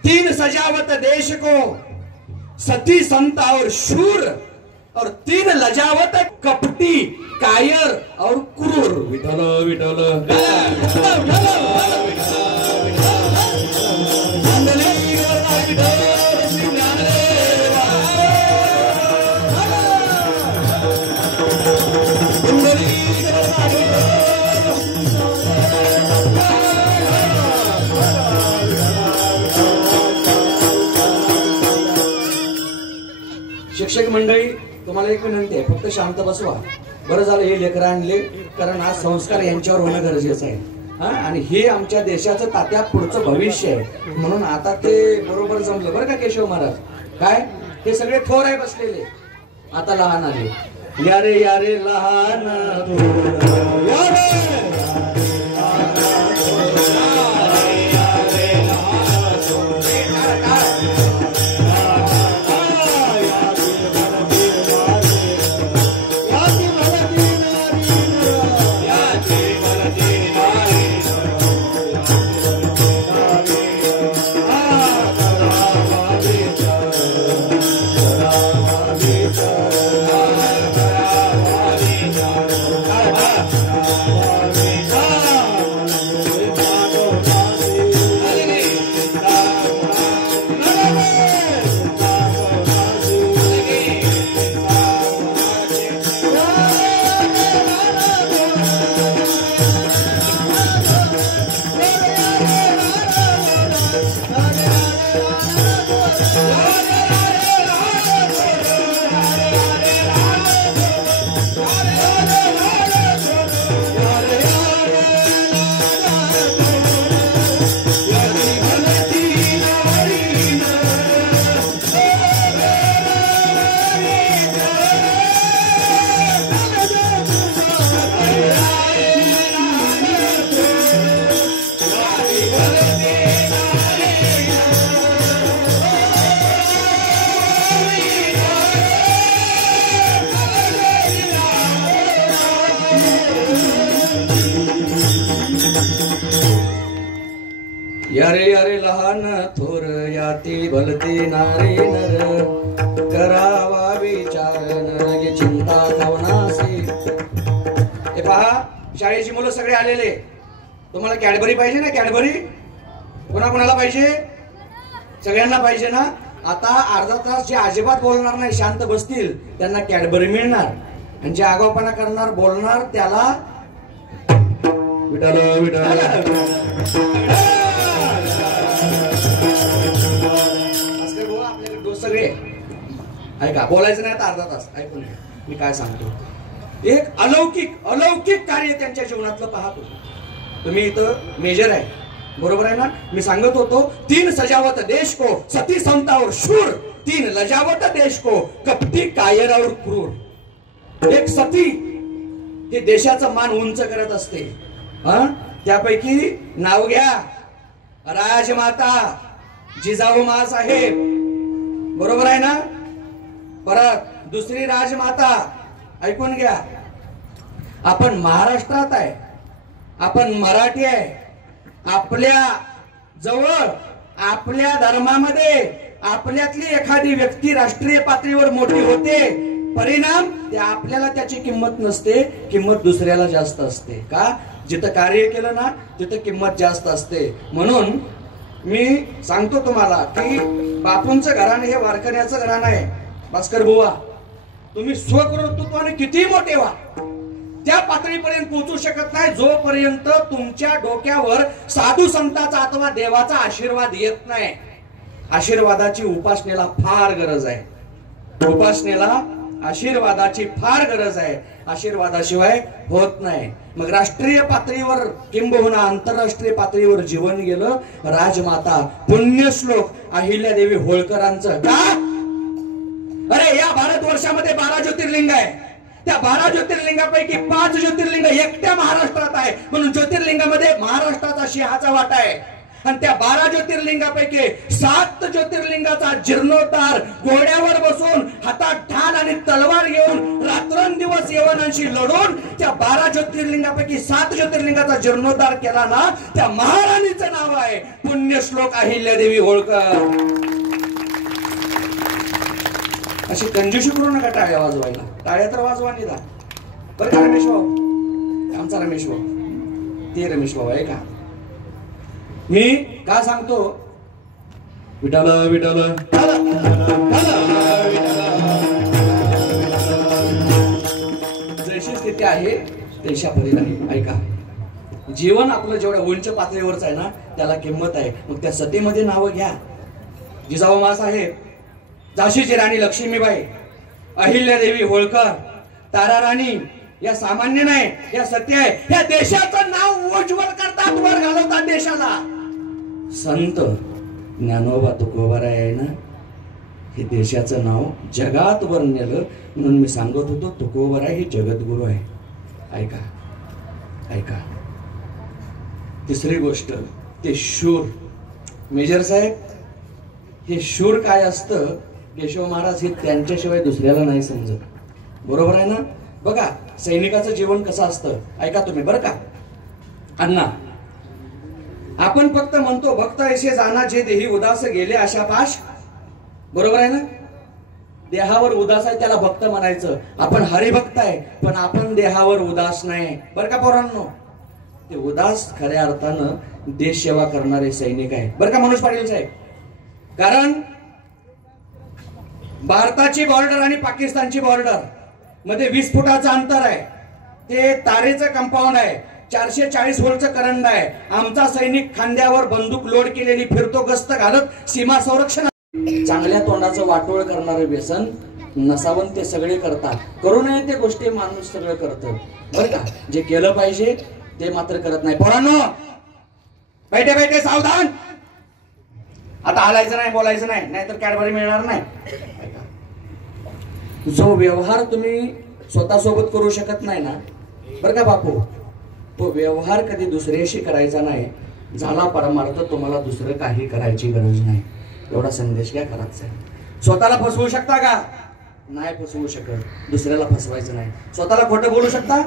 3 सजावत देश को, सती संत और शूर, और 3 लजावत कपटी कायर और क्रूर. विठ्ठल विठ्ठल. शिक्षक मंडळी, तुम्हाला एक विनंती आहे, फक्त शांत बसवा. बरं झालं हे लेकरं आणले, कारण आज संस्कार यांच्यावर होणं गरजेचं आहे. आणि हे आमच्या देशाचं तात्या पुढचं भविष्य आहे, म्हणून आता ते बरोबर जमलं बरं का केशव महाराज. काय हे सगळे थोर आहे बसलेले, आता लहान आले. यारे यारे लहान यारे यारे लहान थोर याती भलती नारी नर, करावा विचार नरगे चिंता कवनासी. हे पहा, शाळेची मुलं सगळे आलेले. तुम्हाला कॅडबरी पाहिजे ना? कॅडबरी कोणाकोणाला पाहिजे? सगळ्यांना पाहिजे ना. आता अर्धा तास जे अजिबात बोलणार नाही, शांत बसतील, त्यांना कॅडबरी मिळणार. आणि जे आगाऊपणा करणार, बोलणार, त्याला विठ्ठल विठ्ठल. आपल्याकडे दोस्त सगळे ऐका, बोलायचं नाही आता अर्धा तास. ऐकून घ्या मी काय सांगतो. एक अलौकिक कार्य त्यांच्या जीवनातलं पाहतो. तुम्ही इथं मेजर आहे, बरोबर आहे ना. मी सांगत होतो, 3 सजावत देश को, सती संत और शूर, 3 लजावत देश को, कपटी कायर और क्रूर. एक सती हे देशाचं मान उंच करत असते. त्यापैकी नाव घ्या, राजमाता जिजाऊ माँसाहेब, बरोबर आहे ना. परत दुसरी राजमाता, ऐकून घ्या, आपण महाराष्ट्रात आहे, आपण मराठी आहे, आपल्या जवळ, आपल्या धर्मामध्ये आपल्यातली एखादी व्यक्ती राष्ट्रीय पातळीवर मोठी होते, परिणाम ते आपल्याला त्याची किंमत नसते, किंमत दुसऱ्याला जास्त असते. का? जिथं कार्य केलं ना तिथं किंमत जास्त असते. म्हणून मी सांगतो तुम्हाला की बापूंचं घराणं हे वारकऱ्याचं घराणं आहे. भास्कर बुवा, तुम्ही स्वकर्तृत्वाने किती मोठे व्हा, त्या पातळीपर्यंत पोहोचू शकत नाही जोपर्यंत तुमच्या डोक्यावर साधू संतांचा अथवा देवाचा आशीर्वाद येत नाही. आशीर्वादाची उपासनेला फार गरज आहे. उपासनेला आशीर्वादाची फार गरज आहे. आशीर्वादाशिवाय होत नाही. मग राष्ट्रीय पातळीवर किंबहुना आंतरराष्ट्रीय पातळीवर जीवन गेलं राजमाता पुण्यश्लोक अहिल्यादेवी होळकरांचं. का? अरे या भारतवर्षामध्ये 12 ज्योतिर्लिंग आहे. त्या 12 ज्योतिर्लिंगापैकी 5 ज्योतिर्लिंग एकट्या महाराष्ट्रात आहे. म्हणून ज्योतिर्लिंगामध्ये महाराष्ट्राचा सिंहाचा वाटा आहे. आणि त्या 12 ज्योतिर्लिंगापैकी 7 ज्योतिर्लिंगाचा जीर्णोद्धार घोड्यावर बसून हातात ढाल आणि तलवार घेऊन रात्रंदिवस यवनांशी लढून त्या 12 ज्योतिर्लिंगापैकी 7 ज्योतिर्लिंगाचा जीर्णोद्धार केला ना, त्या महाराणीचं नाव आहे पुण्यश्लोक अहिल्यादेवी होळकर. अशी कंजूशी करू नका टाळ्या वाजवायला. टाळ्या तर वाजवा निदा बरं का रमेश भाऊ, आमचा रमेश भाऊ, ते रमेश भाऊ आहे का? मी का सांगतो? विठाला विठाला जशी स्थिती आहे तशा परी आहे. ऐका, जीवन आपलं जेवढ्या उंच पातळीवरच आहे ना त्याला किंमत आहे. मग त्या सतीमध्ये नावं घ्या. जिजाऊ माँसाहेब, झाशीची राणी लक्ष्मीबाई, अहिल्यादेवी होळकर, ताराराणी या सामान्य नाही, या सत्य आहे. या देशाचं नाव उज्ज्वल करतात, वर घालवतात देशाला. संत ज्ञानोबा तुकोबाराय आहे ना, हे देशाचं नाव जगात वर नेलं. म्हणून मी सांगत होतो तुकोबाराय हे जगद्गुरु आहे. ऐका ऐका. तिसरी गोष्ट, ते शूर. मेजर साहेब, हे शूर काय असतं केशव महाराज हे त्यांच्याशिवाय दुसऱ्याला नाही समजत. बरोबर आहे ना? बघा सैनिकाचं जीवन कसं असतं. ऐका तुम्ही बरं का अण्णा, आपण फक्त म्हणतो भक्त ऐसे जाना जे देही उदास गेले अशा पाश. बरोबर आहे ना? देहावर उदास आहे त्याला भक्त म्हणायचं. आपण हरिभक्त आहे पण आपण देहावर उदास नाही. बरं का पोरांनो? ते उदास खऱ्या अर्थानं देश सेवा करणारे सैनिक आहेत. बरं का मनोज पाटील साहेब? कारण भारताची बॉर्डर आणि पाकिस्तानची बॉर्डर मध्ये 20 फुटाचं अंतर आहे. ते तारेचं कंपाऊंड आहे. 440 व्होल्टचं करंट आहे. आमचा सैनिक खांद्यावर बंदूक लोड केलेली फिरतो, गस्त घालत सीमा संरक्षण. चांगल्या तोंडाचं वाटोळ करणारे व्यसन नसावं ते सगळे करतात. करू नये ते गोष्टी माणूस सगळं करतं. बरं का? जे केलं पाहिजे ते मात्र करत नाही. पोरांनो, बैठे बैठे सावधान. आता हलायचं नाही, बोलायचं नाही, नाहीतर कॅडबरी मिळणार नाही. जो व्यवहार तुम्ही स्वतःसोबत करू शकत नाही ना, बरं का बापू, तो व्यवहार कधी दुसऱ्याशी करायचा नाही. झाला परमार्थ, तुम्हाला दुसरं काही करायची गरज नाही. एवढा संदेश घ्या करायचा आहे. स्वतःला फसवू शकता का? नाही फसवू शकत. दुसऱ्याला फसवायचं नाही. स्वतःला खोटं बोलू शकता,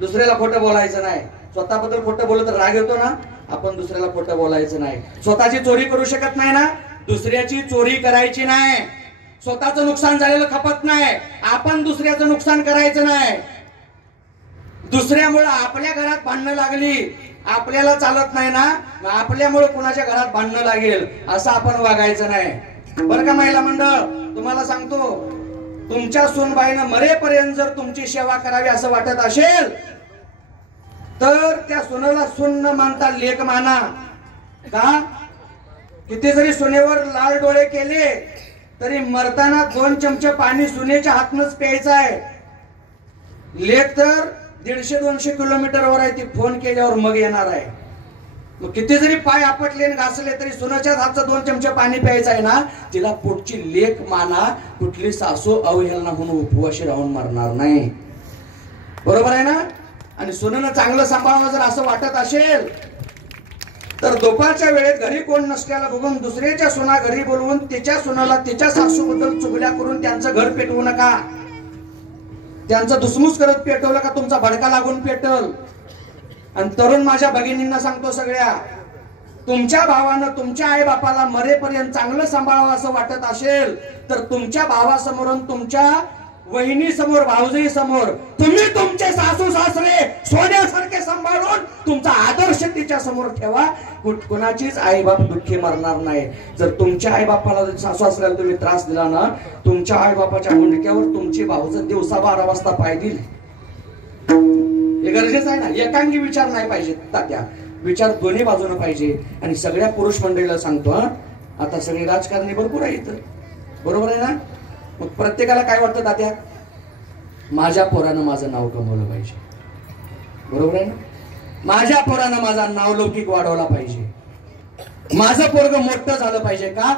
दुसऱ्याला खोटं बोलायचं नाही. स्वतःबद्दल खोटं बोललं तर राग येतो ना, आपण दुसऱ्याला खोटं बोलायचं नाही. स्वतःची चोरी करू शकत नाही ना, दुसऱ्याची चोरी करायची नाही. स्वतःचं नुकसान झालेलं खपत नाही, आपण दुसऱ्याचं नुकसान करायचं नाही. दुसऱ्यामुळे आपल्या घरात भांडणं लागली, आपल्याला चालत नाही ना, आपल्यामुळे कुणाच्या घरात भांडणं लागेल असं आपण वागायचं नाही. बरं का महिला मंडळ, तुम्हाला सांगतो, तुमच्या सूनबाईनं मरेपर्यंत जर तुमची सेवा करावी असं वाटत असेल तर त्या सुनेला सून न मानता लेक माना. का? किती जरी सुनेवर लाल डोळे केले तरी मरताना 2 चमचे पाणी सुनेच्या हातनच प्यायचं आहे. लेक तर 150-200 किलोमीटरवर आहे, ती फोन केल्यावर मग येणार आहे. मग किती जरी पाय आपटले आणि घासले तरी सुनाच्या हातचं 2 चमचे पाणी प्यायचं आहे ना. तिला पुढची लेक माना, कुठली सासू अवहेलना म्हणून उपवाशी राहून मरणार नाही. बरोबर आहे ना? आणि सुनेनं चांगलं सांभाळावं जर असं वाटत असेल तर दुपारच्या वेळेत घरी कोण नसल्याला बघून दुसऱ्याच्या सुना घरी बोलवून तिच्या सुनाला तिच्या सासूबद्दल चुगल्या करून त्यांचं घर पेटवू नका. त्यांचं धुसमुस करत पेटवलं का तुमचा भडका लागून पेटल. आणि तरुण माझ्या भगिनींना सांगतो सगळ्या, तुमच्या भावानं तुमच्या आई बापाला मरेपर्यंत चांगलं सांभाळावं असं वाटत असेल तर तुमच्या भावासमोरून तुमच्या वहिनी समोर, भाऊजी समोर तुम्ही तुमचे सासू सासरे सोन्यासारखे सांभाळून तुमचा आदर्श तिच्या समोर ठेवा. कुणाचीच आई बाप दुःखी मरणार नाही. जर तुमच्या आई बापाला सासू सासऱ्याला तुम्ही त्रास दिला ना, तुमच्या आई बापाच्या मुंडक्यावर तुमची भाऊचं दिवसा 12 वाजता पाय दिल. हे गरजेचं आहे ना. एकांगी विचार नाही पाहिजे तात्या, विचार दोन्ही बाजूने पाहिजे. आणि सगळ्या पुरुष मंडळीला सांगतो, आता सगळे राजकारणी भरपूर आहे इथं, बरोबर आहे ना. मग प्रत्येकाला काय वाटतं तात्या, माझ्या पोरानं माझं नाव कमवलं पाहिजे, बरोबर आहे ना. माझ्या पोरानं माझं नाव लौकिक वाढवला पाहिजे, माझं पोरग मोठं झालं पाहिजे. का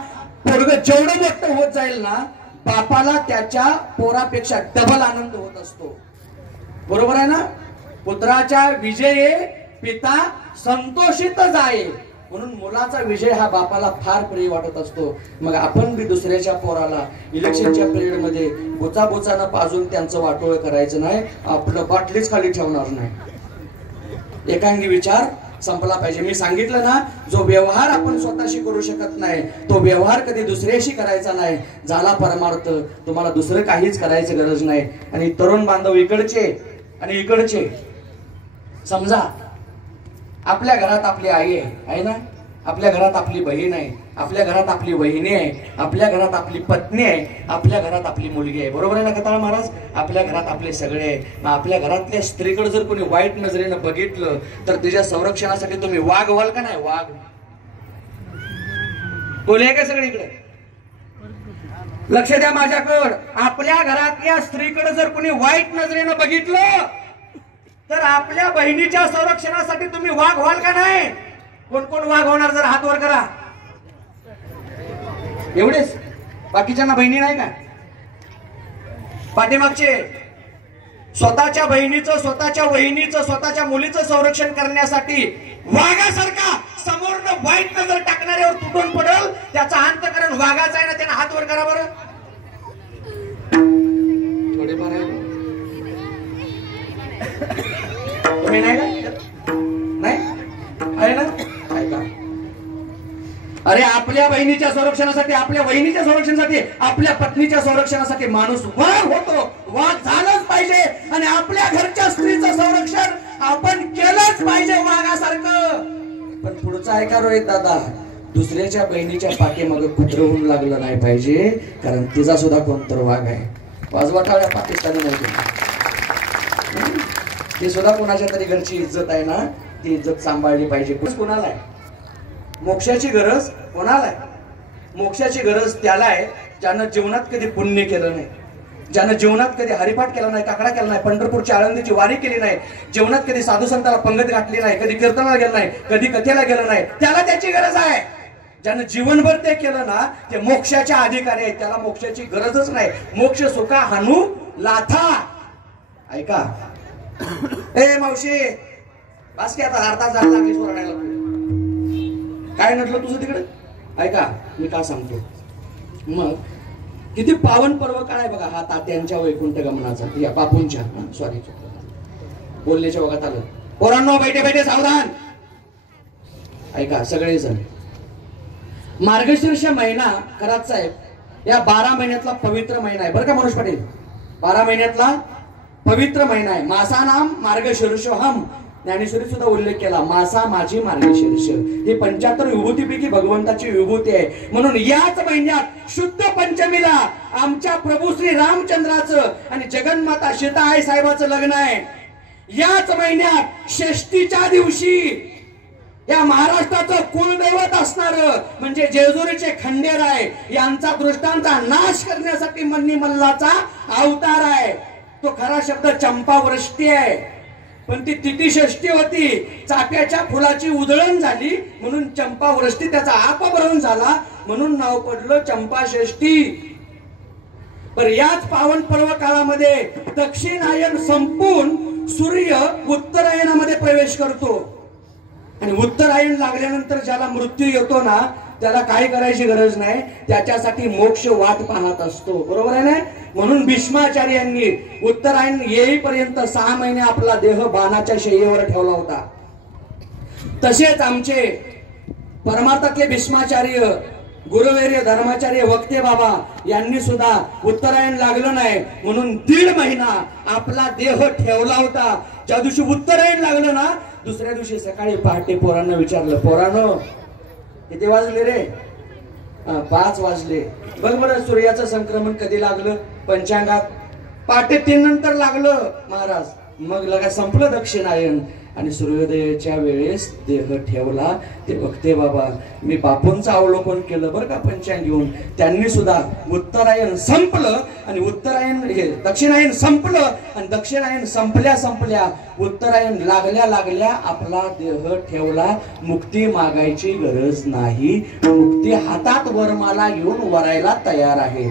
पोरग जेवढं मोठं होत जाईल ना, बापाला त्याच्या पोरापेक्षा डबल आनंद होत असतो, बरोबर आहे ना. पुत्राच्या विजये पिता संतोषित जाये, म्हणून मुलाचा विजय हा बापाला फार प्रिय वाटत असतो. मग आपण बी दुसऱ्याच्या पोराला इलेक्शनच्या पिरियड मध्ये बोचाबोचानं पाजून त्यांचं वाटोळ करायचं नाही, आपलं बाटलीच खाली ठेवणार नाही. एकांगी विचार संपला पाहिजे. मी सांगितलं ना, जो व्यवहार आपण स्वतःशी करू शकत नाही तो व्यवहार कधी दुसऱ्याशी करायचा नाही. झाला परमार्थ, तुम्हाला दुसरं काहीच करायची गरज नाही. आणि तरुण बांधव इकडचे आणि इकडचे समजा, आपल्या घरात आपली आई आहे ना, आपल्या घरात आपली बहीण आहे, आपल्या घरात आपली वहिनी आहे, आपल्या घरात आपली पत्नी आहे, आपल्या घरात आपली मुलगी आहे, बरोबर आहे ना कताळ महाराज. आपल्या घरात आपले सगळे आहे. मग आपल्या घरातल्या स्त्रीकडे जर कोणी वाईट नजरेनं बघितलं तर तिच्या संरक्षणासाठी तुम्ही वाघ व्हाल का नाही. वाघ बोले आहे का सगळीकडे. लक्ष द्या माझ्याकडं. आपल्या घरातल्या स्त्रीकडे जर कोणी वाईट नजरेनं बघितलं तर आपल्या बहिणीच्या संरक्षणासाठी तुम्ही वाघ व्हाल का नाही. कोण कोण वाघ होणार जर हात वर करा. एवढेच, बाकीच्यांना बहिणी नाही का. पाठीमागचे स्वतःच्या बहिणीचं, स्वतःच्या वहिनीचं, स्वतःच्या मुलीचं संरक्षण करण्यासाठी वाघासारखा समोरनं वाईट नजर टाकणाऱ्यावर तुटून पडल, त्याचा अंतकरण वाघाचा आहे ना. त्यांना हात वर करा बरं. थोडेफार आहे तुम्ही नाही का, नाही आहे ना. ऐका, अरे आपल्या बहिणीच्या संरक्षणासाठी, आपल्या वहिनीच्या संरक्षणासाठी, आपल्या पत्नीच्या संरक्षणासाठी माणूस वाघ होतो. वाघ झालंच पाहिजे. आणि आपल्या घरच्या स्त्रीचं संरक्षण आपण केलंच पाहिजे वाघासारखं. पण पुढचं ऐका रोहित दादा, दुसऱ्याच्या बहिणीच्या पाठीमागे कुत्र होऊन लागलं नाही पाहिजे, कारण तिचा सुद्धा कोणतर वाघ आहे. वाजवाटाळ्या पाकिस्तानी नाही, ते सुद्धा कोणाच्या तरी घरची इज्जत आहे ना, ती इज्जत सांभाळली पाहिजे. कोणाला आहे मोक्षाची गरज, कोणाला आहे मोक्षाची गरज? त्याला आहे ज्यानं जीवनात कधी पुण्य केलं नाही, ज्यानं जीवनात कधी हरिपाठ केला नाही, काकडा केला नाही, पंढरपूरची आळंदीची वारी केली नाही, जीवनात कधी साधू संताला पंगत घातली नाही, कधी कीर्तनाला गेलं नाही, कधी कथेला गेलं नाही, त्याला त्याची गरज आहे. ज्यानं जीवनभर ते केलं ना, ते मोक्षाच्या अधिकारी आहेत. त्याला मोक्षाची गरजच नाही. मोक्ष सुखा हानू लाथा. ऐका, ए मावशी बस की, आता अर्धा झाला लागली सोडायला. काय नटलं तुझं तिकडे. ऐका, मी का सांगतो, मग किती पावन पर्व काळ आहे बघा हा तात्यांच्या वैकुंठ गमनाचा, या बापूंच्या, सॉरी बोलण्याच्या वगात आलं. पोरांनो बैठे बैठे सावधान. ऐका सगळेजण, मार्गशीर्ष महिना खरात साहेब या 12 महिन्यातला पवित्र महिना आहे बरं का मनोज पाटील. 12 महिन्यातला पवित्र महिना आहे. मासा नाम मार्गशीर्षोहम, ज्ञानेश्वरी सुद्धा उल्लेख केला, मासा माझी मार्गशीर्ष. ही 75 विभूतीपैकी भगवंताची विभूती आहे. म्हणून याच महिन्यात शुद्ध पंचमीला आमच्या प्रभू श्री रामचंद्राचं आणि जगन्माता सीता आई साहेबाचं लग्न आहे. याच महिन्यात षष्टीच्या दिवशी या महाराष्ट्राचं कुलदैवत असणार म्हणजे जेजुरीचे खंडेराय यांचा दृष्टांचा नाश करण्यासाठी मन्नी मल्लाचा अवतार आहे. तो खरा शब्द चंपावृष्टी आहे, पण ती तिथी षष्टी होती. चाफ्याच्या फुलाची उधळण झाली म्हणून चंपावृष्टी, त्याचा अपभ्रंश झाला म्हणून नाव पडलं चंपा षष्टी. पर याच पावन पर्व काळामध्ये दक्षिणायन संपून सूर्य उत्तरायणामध्ये प्रवेश करतो. आणि उत्तरायण लागल्यानंतर ज्याला मृत्यू येतो ना, त्याला काही करायची गरज नाही, त्याच्यासाठी मोक्ष वाट पाहत असतो. बरोबर आहे ना. म्हणून भीष्माचार्यांनी उत्तरायण येईपर्यंत 6 महिने आपला देह बाणाच्या शय्येवर ठेवला होता. तसेच आमचे परमार्थातले भीष्माचार्य गुरुवर्य धर्माचार्य वक्ते बाबा यांनी सुद्धा उत्तरायण लागलं नाही म्हणून 1.5 महिना आपला देह ठेवला होता. ज्या दिवशी उत्तरायण लागलं ना, दुसऱ्या दिवशी सकाळी पहाटे पोरांना विचारलं, पोरांनो किती वाजले रे? 5 वाजले. बघ बरं सूर्याचं संक्रमण कधी लागलं पंचांगात? पहाटे 3 नंतर लागलं महाराज. मग लगा संपलं दक्षिणायन आणि सूर्योदयाच्या वेळेस देह ठेवला. ते वक्ते बाबा मी बापूंचं अवलोकन केलं बरं का पंचांग घेऊन. त्यांनी सुद्धा उत्तरायण संपलं आणि उत्तरायण हे दक्षिणायन संपलं आणि दक्षिणायन संपल्या उत्तरायण लागल्या आपला देह ठेवला. मुक्ती मागायची गरज नाही, मुक्ती हातात वरमाला घेऊन वरायला तयार आहे.